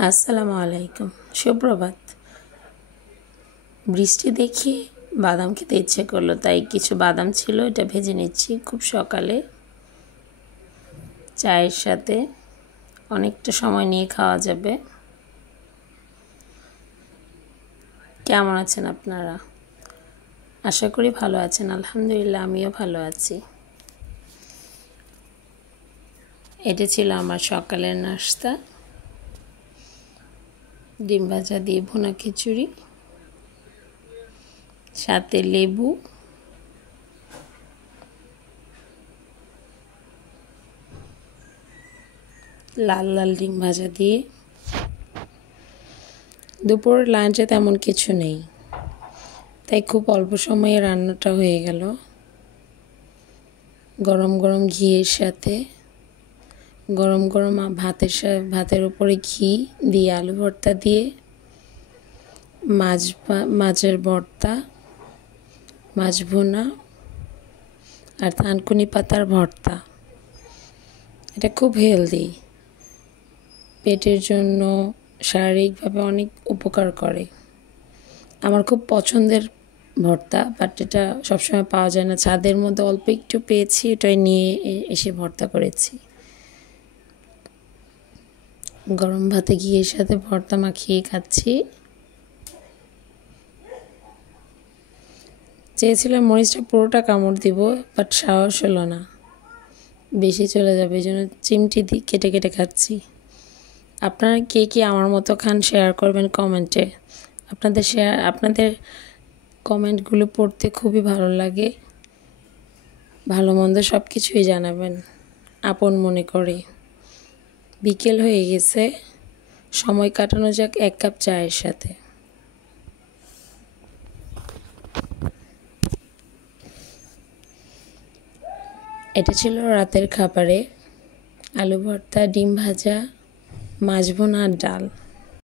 আসসালামু আলাইকুম, সুপ্রভাত। বৃষ্টি দেখে বাদাম খেতে ইচ্ছে করলো, তাই কিছু বাদাম ছিল, এটা ভেজে নিচ্ছি খুব সকালে চায়ের সাথে। অনেকটা সময় নিয়ে খাওয়া যাবে। কেমন আছেন আপনারা? আশা করি ভালো আছেন। আলহামদুলিল্লাহ, আমিও ভালো আছি। এটা ছিল আমার সকালের নাস্তা, ডিম ভাজা দিয়ে ভুনা খিচুড়ি, সাথে লেবু, লাল লাল ডিম ভাজা দিয়ে। দুপুর লাঞ্চে তেমন কিছু নেই, তাই খুব অল্প সময়ে রান্নাটা হয়ে গেল। গরম গরম ঘিয়ের সাথে গরম গরম ভাতের উপরে ঘি দিয়ে আলু ভর্তা দিয়ে মাছের ভর্তা, মাছ ভুনা আর থানকুনি পাতার ভর্তা। এটা খুব হেলদি, পেটের জন্য শারীরিকভাবে অনেক উপকার করে। আমার খুব পছন্দের ভর্তা, বাট এটা সবসময় পাওয়া যায় না। ছাদের মধ্যে অল্প একটু পেয়েছি, এটাই নিয়ে এসে ভর্তা করেছি। গরম ভাতে ঘিয়ের সাথে ভর্তা মাখিয়ে খাচ্ছি। চেয়েছিলাম মরিচটা পুরোটা কামড় দিব, বাট সাহস হলো না, বেশি চলে যাবে, এই জন্য চিমটি দিয়ে কেটে কেটে খাচ্ছি। আপনারা কে কে আমার মতো খান শেয়ার করবেন কমেন্টে। আপনাদের কমেন্টগুলো পড়তে খুবই ভালো লাগে। ভালো মন্দ সব কিছুই জানাবেন আপন মনে করে। বিকেল হয়ে গেছে, সময় কাটানো যাক এক কাপ চায়ের সাথে। এটা ছিল রাতের খাবারে আলু ভর্তা, ডিম ভাজা, মাছ ভুনা আর ডাল।